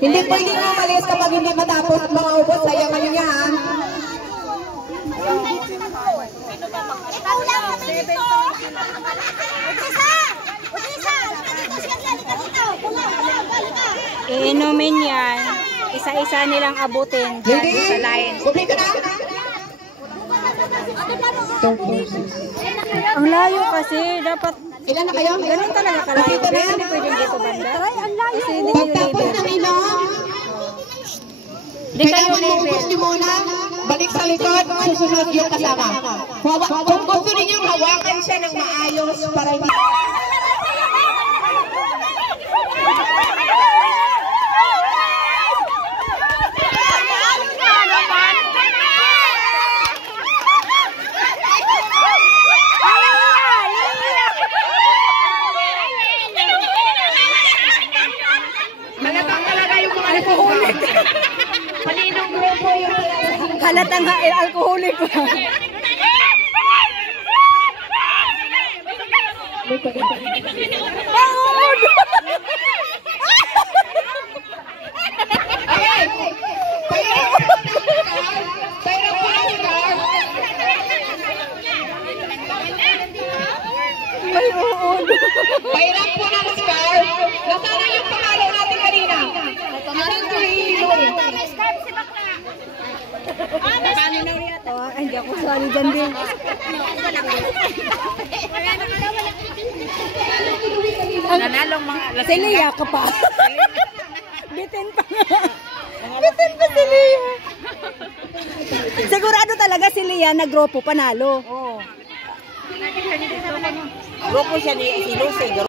Hindi pwedeng umalis kapag hindi matapos maubos. Sayang niya ha. Ikaw lang kami dito. Iinumin yan. Isa-isa nilang abutin dyan sa line. Ang layo kasi. Dapat ilan na kayo? ganun talaga kalayo. Hindi pwedeng dito banda. Kasi hindi kayo pagtapos ng inom, kailangan maubos niyo muna. Balik sa likod, susunod yung kasama. Kung gusto niyo hawakan siya ng maayos para hindi... Paninong grupo yung halatang alcoholic. May uod. Bayram po ng scarf. Nasana yung pangalaw natin kanina. Oh, hindi ako sali dyan din. Nanalong mga Si Lia ka pa. Bitin pa nga. Bitin pa si Lia. Sigurado talaga si Lia na grupo panalo. grupo siya ni Lucy.